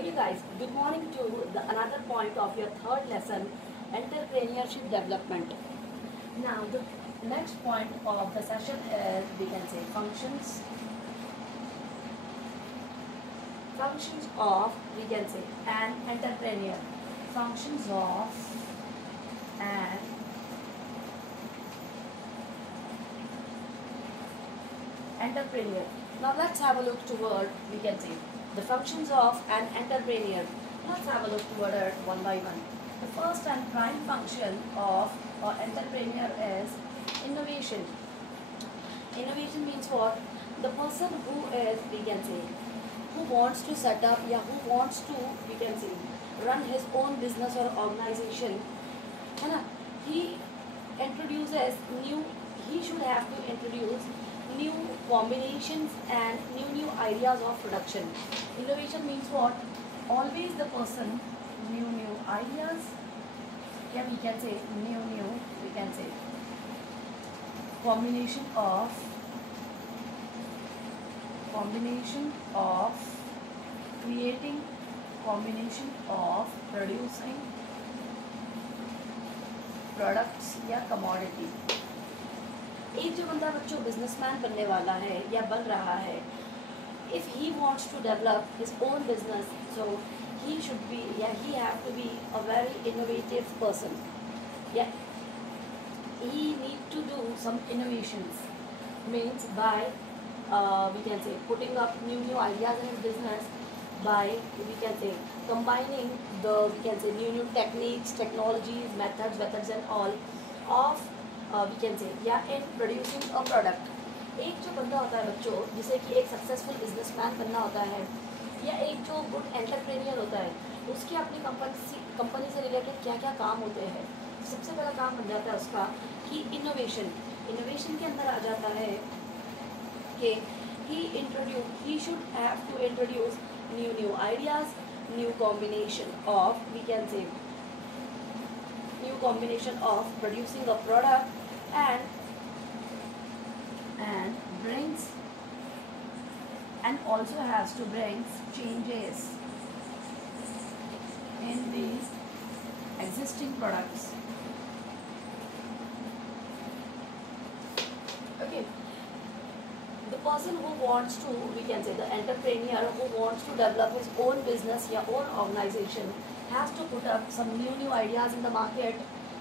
Okay guys, good morning to the another point of your third lesson, entrepreneurship development. Now the next point of the session is, we can say, functions of, we can say, an entrepreneur. Functions of an entrepreneur. Now let's have a look toward, we can say, the functions of an entrepreneur. Let's have a look toward it one by one. The first and prime function of an entrepreneur is innovation. Innovation means what? The person who is, we can say, who wants to set up, who wants to, we can say, run his own business or organization, है ना? He introduces new, he should have to introduce new combinations and new ideas of production. Innovation means what? Always the person new ideas, we can say we can say combination of creating, combination of producing products या commodity. एक जो बंदा बच्चों businessman बनने वाला है या बन रहा है, if he wants to develop his own business, so he should be, he have to be a very innovative person. He need to do some innovations, means by we can say putting up new ideas in his business, by, we can say, combining the, we can say, new techniques, technologies, methods and all of we can say in producing a product. एक जो बंदा होता है बच्चों, जिसे कि एक successful businessman बनना होता है, या एक जो गुड एंटरप्रेन्योर होता है, उसके अपनी कंपनी से रिलेटेड क्या क्या काम होते हैं. सबसे पहला काम बन जाता है उसका कि इनोवेशन के अंदर आ जाता है कि he should have to introduce new ideas, new combination of, we can say, new combination of producing a product, and brings, and also has to bring changes in these existing products. Okay. The person who wants to, we can say, the entrepreneur who wants to develop his own business or own organization, has to put up some new ideas in the market,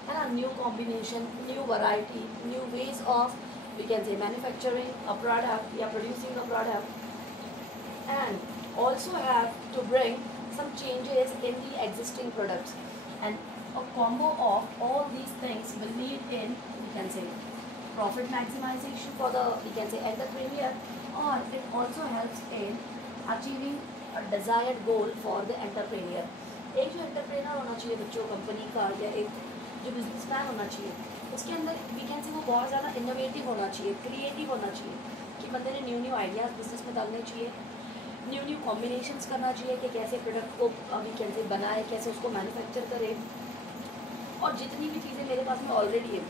and a new combination, new variety, new ways of, we can say, manufacturing a product or producing a product, and also have to bring some changes in the existing products. And a combo of all these things will lead in, we can say, profit maximization for the, we can say, entrepreneur, or it also helps in achieving a desired goal for the entrepreneur. एक जो entrepreneur होना चाहिए बच्चों company का, या एक जो businessman होना चाहिए, उसके अंदर, वी कैन से, वो बहुत ज़्यादा इनोवेटिव होना चाहिए, क्रिएटिव होना चाहिए, कि बंदे ने न्यू आइडियाज़ बिजनेस में डालने चाहिए, न्यू कॉम्बिनेशंस करना चाहिए कि कैसे प्रोडक्ट को, वी कैन से, बनाए, कैसे उसको मैन्युफैक्चर करे, और जितनी भी चीज़ें मेरे पास में ऑलरेडी है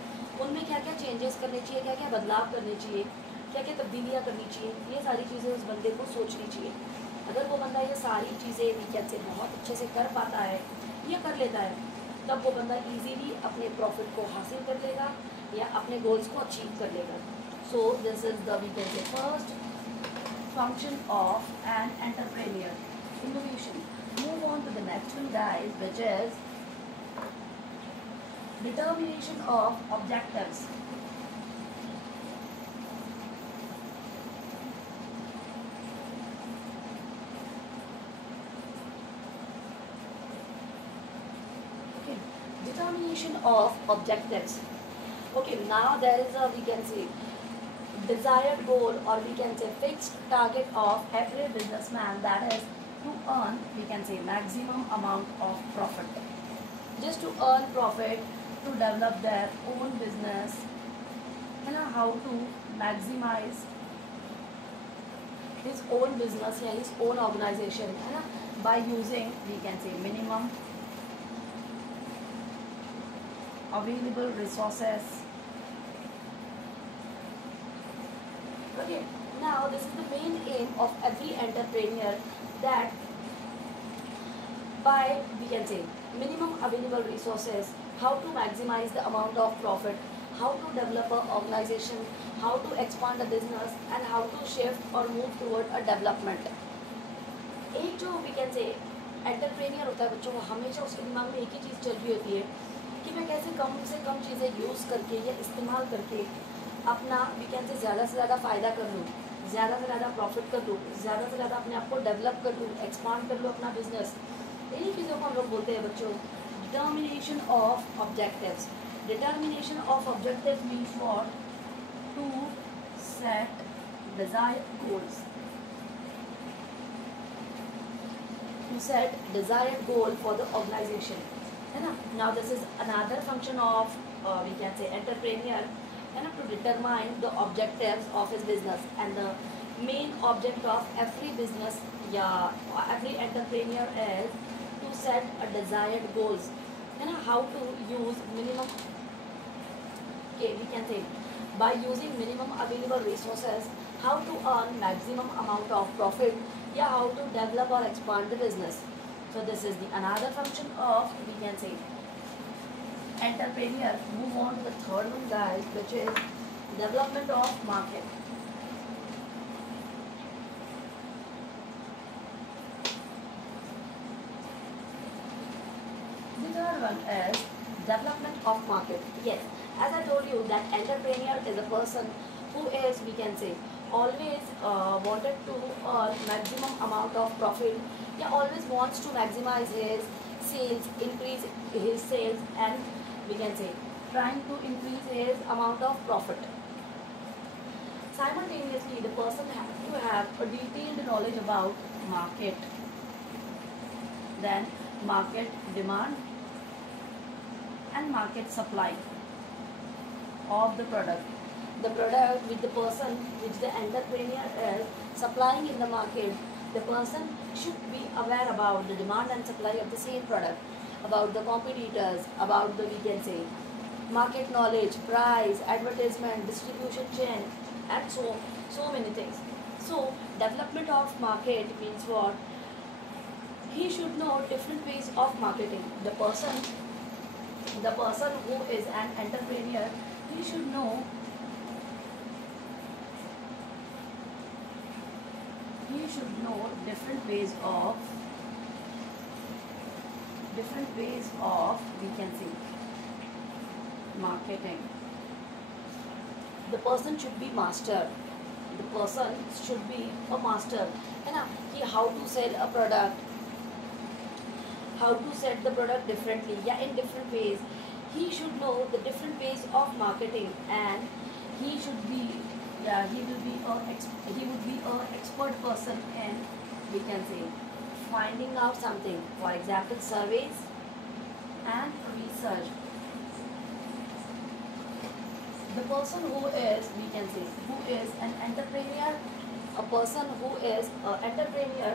उनमें क्या क्या चेंजेस करने चाहिए, क्या क्या बदलाव करने चाहिए, क्या क्या तब्दीलियाँ करनी चाहिए, ये सारी चीज़ें उस बंदे को सोचनी चाहिए. अगर वो बंदा ये सारी चीज़ें, वी कैन से, बहुत अच्छे से कर पाता है या कर लेता है, तब वो बंदा इजीली अपने प्रॉफिट को हासिल कर लेगा या अपने गोल्स को अचीव कर लेगा. So this is the, we can say, first function of an entrepreneur, innovation. Move on to the next one guys, which is determination of objectives. Okay, determination of objectives. Okay, now there is a, we can say, desired goal, or we can say fixed target of every businessman, that is to earn, we can say, maximum amount of profit. Just to earn profit, to develop their own business, how to maximize his own business or his own organization, by using, we can say, minimum available resources. Okay, now this is the main aim of every entrepreneur, that by, we can say, minimum available resources, how to maximize the amount of profit, how to develop an organization, how to expand a business, and how to shift or move toward a development. एक जो we can से entrepreneur होता है बच्चों को, हमेशा उसके दिमाग में एक ही चीज़ चल रही होती है कि मैं कैसे कम से कम चीज़ें यूज़ करके या इस्तेमाल करके अपना वी कैन से ज़्यादा फ़ायदा कर लूँ, ज़्यादा से ज़्यादा प्रॉफिट कर लूँ, ज़्यादा से ज़्यादा अपने आप को डेवलप कर लूँ, एक्सपांड कर लूँ अपना बिजनेस। इन्हीं चीज़ों को हम लोग बोलते हैं बच्चों determination of objectives. Determination of objectives means what? To set desired goals, to set desired goal for the organization, है ना। Now this is another function of we can say entrepreneur, है ना, to determine the objectives of his business, and the main object of every business या every entrepreneur is to set a desired goals, है ना, how to use minimum, okay, we can say by using minimum available resources, how to earn maximum amount of profit, yeah, how to develop or expand the business. So this is the another function of, we can say, entrepreneur. Move on to the third one, guys, which is development of market. The third one is development of market. Yes, as I told you that entrepreneur is a person who is, we can say, always wanted to earn maximum amount of profit, yeah, always wants to maximize his sales, increase his sales, and we can say trying to increase his amount of profit. Simultaneously, the person has to have a detailed knowledge about market, then market demand and market supply of the product. The product which the person, which the entrepreneur is supplying in the market, the person should be aware about the demand and supply of the same product, about the competitors, about the, we can say, market knowledge, price, advertisement, distribution chain, and so many things. So development of market means what? He should know different ways of marketing. The person who is an entrepreneur, he should know different ways of we can say marketing. The person should be master. The person should be a master, है ना, कि how to sell a product, how to set the product differently, yeah, in different ways. He should know the different ways of marketing, and he should be, yeah, he would be a expert person in, we can say, finding out something. For example, surveys and research. The person who is, we can say, who is an entrepreneur, a person who is an entrepreneur,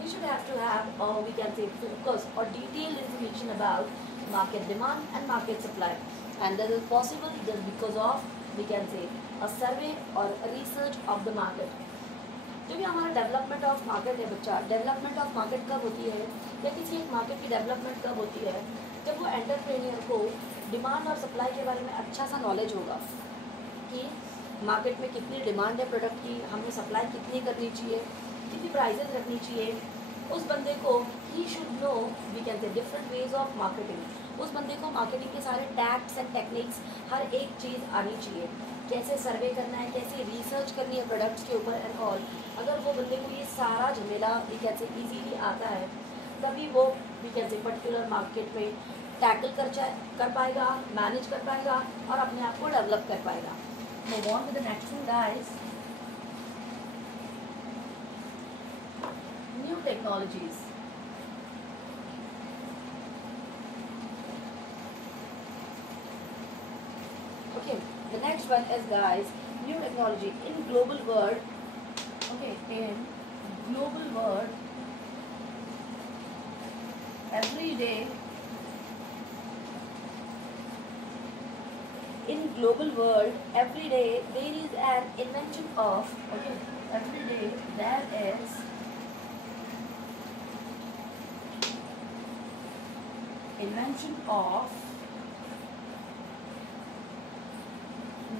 he should have to have, we can say, focus or detailed information about market demand and market supply. And that is possible just because of, we can say, a survey or a research of the market. क्योंकि हमारा development of market है बच्चा, development of market कब होती है, या किसी एक मार्केट की डेवलपमेंट कब होती है, जब वो एंटरप्रेन्योर को डिमांड और सप्लाई के बारे में अच्छा सा नॉलेज होगा कि मार्केट में कितनी डिमांड है प्रोडक्ट की, हमें सप्लाई कितनी करनी चाहिए, कितनी प्राइसेस रखनी चाहिए। उस बंदे को he should know, we can say, different ways of marketing. उस बंदे को मार्केटिंग के सारे टैक्ट्स एंड टेक्निक्स, हर एक चीज़ आनी चाहिए, कैसे सर्वे करना है, कैसे रिसर्च करनी है प्रोडक्ट्स के ऊपर एंड ऑल। अगर वो बंदे को ये सारा झमेला, वी कैन से, ईजीली आता है, तभी वो, we can say, particular market में टैकल कर पाएगा, मैनेज कर पाएगा और अपने आप को डेवलप कर पाएगा। Move on to the next one, guys. New technologies. Okay, the next one is, guys, new technology in global world. Okay, in global world, every day. In global world, every day there is an invention of, okay, every day there is invention of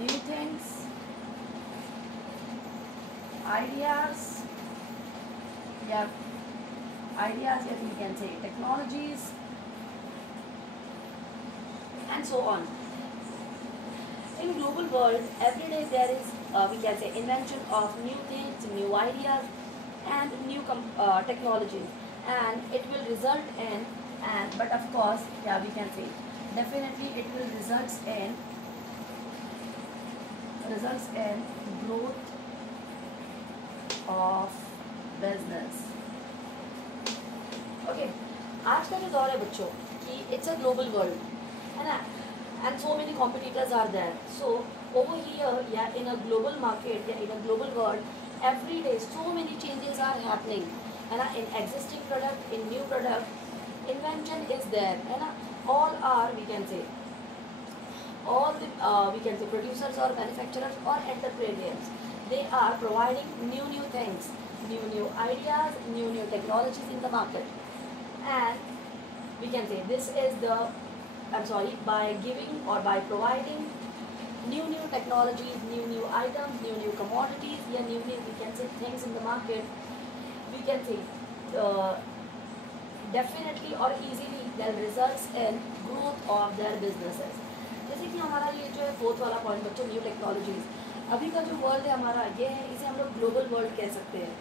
new things, ideas, yeah, ideas, yes, we can say technologies, and so on. In global world, every day there is, we can say, invention of new things, new ideas, and new technologies, and it will result in, and but of course, yeah, we can say, definitely it will results in growth of business. Okay आज का जो दौर है बच्चों कि it's a global world है ना and so many competitors are there so over here या इन अ ग्लोबल मार्केट या in a global world every day so many changes are happening है ना in existing product in new product invention is there है ना all are we can say all the we can say producers or manufacturers or entrepreneurs, they are providing new things, new ideas, new technologies in the market, and we can say this is the by giving or by providing new technologies, new items, new commodities, yeah, new we can say things in the market, we can say uh, definitely or easily that results in growth of their businesses. जैसे कि हमारा ये जो है fourth वाला point बच्चों new technologies अभी का जो वर्ल्ड है हमारा ये है, इसे हम लोग ग्लोबल वर्ल्ड कह सकते हैं।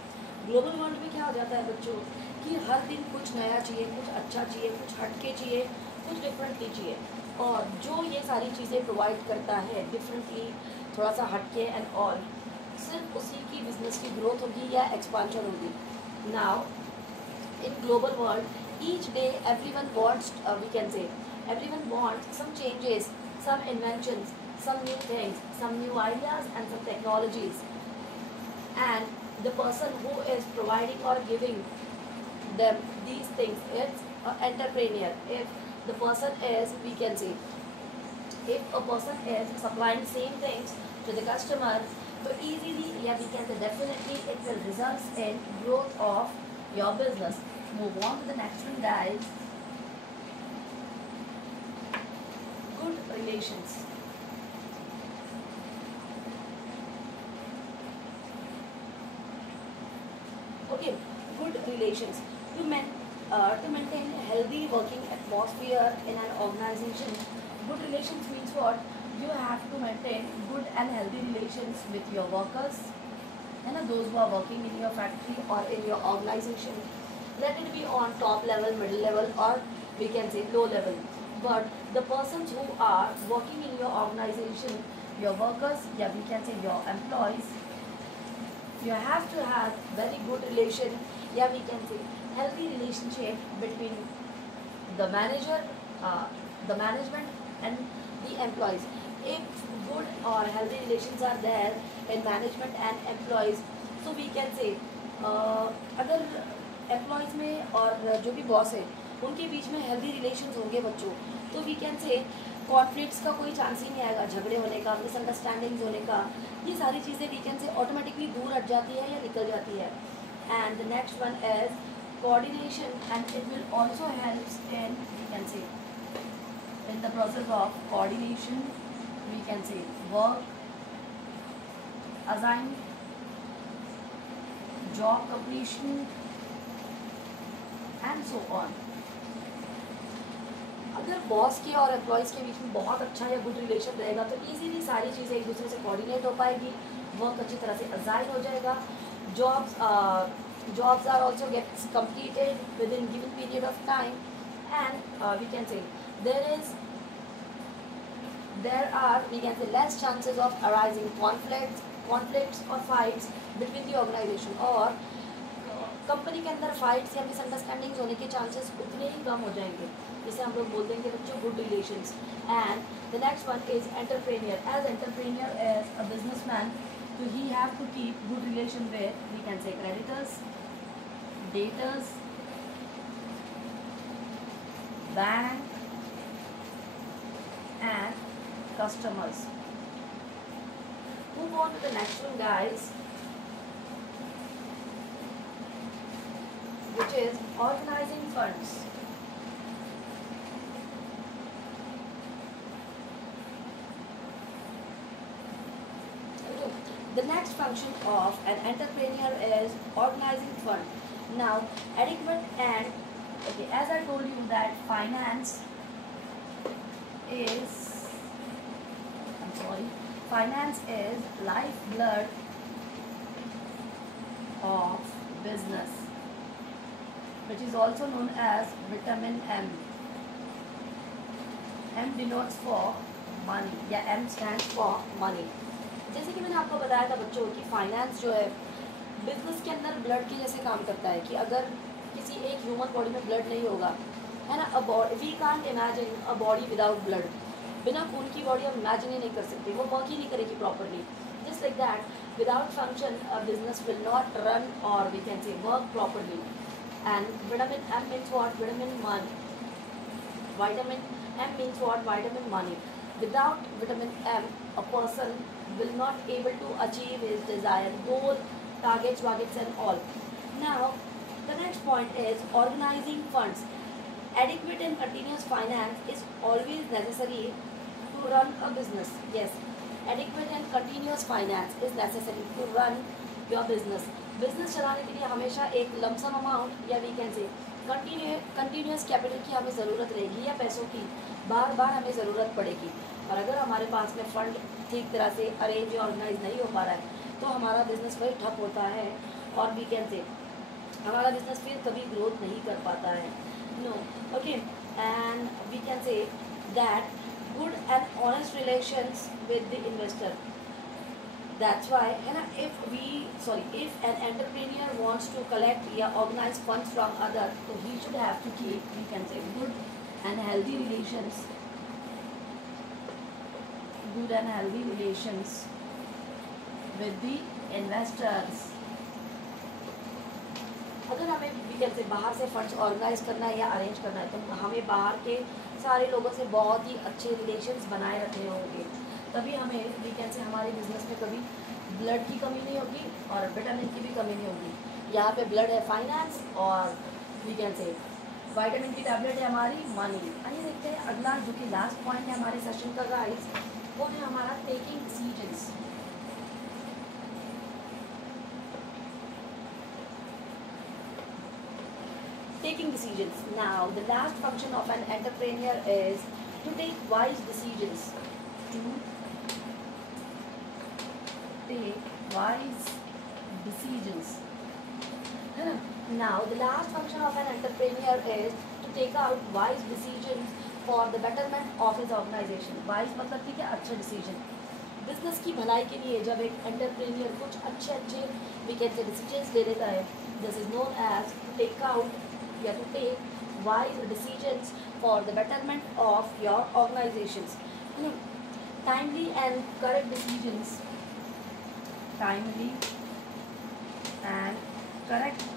ग्लोबल वर्ल्ड में क्या हो जाता है बच्चों कि हर दिन कुछ नया चाहिए, कुछ अच्छा चाहिए, कुछ हटके चाहिए, कुछ डिफरेंटली चाहिए, और जो ये सारी चीज़ें प्रोवाइड करता है डिफरेंटली, थोड़ा सा हटके एंड ऑल, सिर्फ उसी की बिजनेस की ग्रोथ होगी या एक्सपांशन होगी। Now in global world each day everyone wants we can say everyone wants some changes, some inventions, some new things, some new ideas and some technologies, and the person who is providing or giving them these things is an entrepreneur. If the person is, we can say, if a person is supplying same things to the customer, so easily, yeah, we can say definitely it will result in growth of your business. Move on to the next one, guys. Good relations. Okay, good relations. To maintain a healthy working atmosphere in an organization, good relations means what? You have to maintain good and healthy relations with your workers, and those who are working in your factory or in your organization. Let it be on top level, middle level, or we can say low level. But the persons who are working in your organization, your workers, yeah, we can say your employees, you have to have very good relation, yeah, we can say healthy relationship between the manager, the management and the employees. If good or healthy relations are there in management and employees, so we can say अगर employees में और जो भी boss है उनके बीच में healthy relations होंगे बच्चों, तो वी कैन से कॉन्फ्लिक्ट्स का कोई चांस ही नहीं आएगा, झगड़े होने का, मिसअंडरस्टैंडिंग्स होने का, ये सारी चीज़ें वी कैन से ऑटोमेटिकली दूर हट जाती है या निकल जाती है। And the next one is coordination, and it will also helps in, we can say, in the process of coordination, we can say work, assign, job completion and so on. अगर boss के और employees के बीच में बहुत अच्छा या good relation रहेगा तो इजीली सारी चीज़ें एक दूसरे से कोऑर्डिनेट हो पाएगी, वर्क अच्छी तरह से असाइन हो जाएगा, jobs are also gets completed within given period of time, and we can say there are we can say less chances of arising conflicts or fights between the organization, और company के अंदर fights या misunderstandings होने के chances उतने ही कम हो जाएंगे, जिसे हम लोग बोलते हैं कि बच्चों good relations. And the next one is entrepreneur. As entrepreneur as a businessman, so he have to keep good relation with, we can say, creditors, debtors, bank and customers. Move on to the next one, guys, which is organizing funds. function of an entrepreneur is organizing fund. Now, adequate and okay, as I told you that finance is, I'm sorry, finance is lifeblood of business, which is also known as vitamin M. M denotes for money या M stands for money. जैसे कि मैंने आपको बताया था बच्चों कि finance जो है बिजनेस के अंदर ब्लड के जैसे काम करता है कि अगर किसी एक ह्यूमन बॉडी में ब्लड नहीं होगा, है ना, we can't imagine a body without blood. बिना खून की बॉडी हम इमेजिन ही नहीं कर सकते, वो वर्क ही नहीं करेगी properly. Just like that, without function a business will not run और we can say work properly. And vitamin M means what? Vitamin मन. Vitamin M means what? Vitamin money. Without vitamin M, a person will not able to achieve his desired goal, targets and all. Now, the next point is organizing funds. Adequate and continuous finance is always necessary to run a business. Yes, adequate and continuous finance is necessary to run your business. Business चलाने के लिए हमेशा एक lump sum amount या we can say continuous capital की हमें ज़रूरत रहेगी या पैसों की बार बार हमें ज़रूरत पड़ेगी. और अगर हमारे पास में फंड ठीक तरह से अरेंज या ऑर्गेनाइज नहीं हो पा रहा है तो हमारा बिजनेस वही ठप होता है और वी कैन से हमारा बिजनेस फिर कभी ग्रोथ नहीं कर पाता है. No, okay, and we can say that good and honest relations with the investor. That's why, है ना, if an entrepreneur wants to collect या organize funds from others, so he should have to keep, we can say, good and healthy relations with the investors. अगर हमें we can से बाहर से funds organise करना है या अरेंज करना है तो हमें बाहर के सारे लोगों से बहुत ही अच्छे रिलेशंस बनाए रखने होंगे, तभी हमें वी कैन से हमारे बिजनेस में कभी ब्लड की कमी नहीं होगी और विटामिन की भी कमी नहीं होगी. यहाँ पे ब्लड है फाइनेंस और वी कैन से विटामिन की टैबलेट है हमारी मनी. आइए देखते हैं अगला जो कि लास्ट पॉइंट है हमारे सेशन का गाइस, वो है हमारा taking decisions. Taking decisions. Now, the last function of an entrepreneur is to take wise decisions. To take wise decisions. Now, the last function of an entrepreneur is to take out wise decisions for the betterment of his organization. Wise मतलब ठीक है अच्छा decision. Business की भलाई के लिए जब एक एंटरप्रेन्योर कुछ अच्छे वी कैन से डिसीजंस ले लेता है, this is known as to take out या to take wise decisions for the betterment of your organizations. Timely and correct decisions. Timely and correct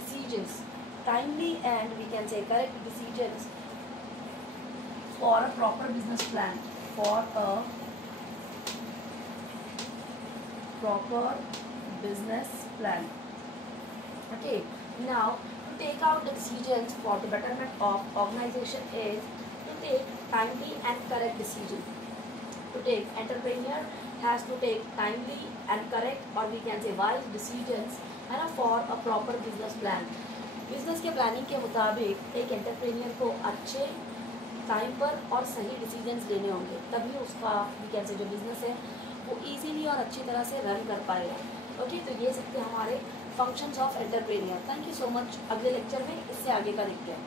decisions. Timely and we can say correct decisions for a proper business plan. For a proper business plan. Okay. Now, to take out the decisions for the betterment of organization is to take timely and correct decision. To take, entrepreneur has to take timely and correct or we can say wise decisions and for a proper business plan. Business के planning के मुताबिक एक entrepreneur को अच्छे time पर और सही decisions लेने होंगे, तभी उसका वी कैन से जो बिजनेस है वो इजीली और अच्छी तरह से रन कर पाएगा. ओके, तो ये सकते हमारे functions of entrepreneur. Thank you so much. अगले लेक्चर में इससे आगे का देखते हैं.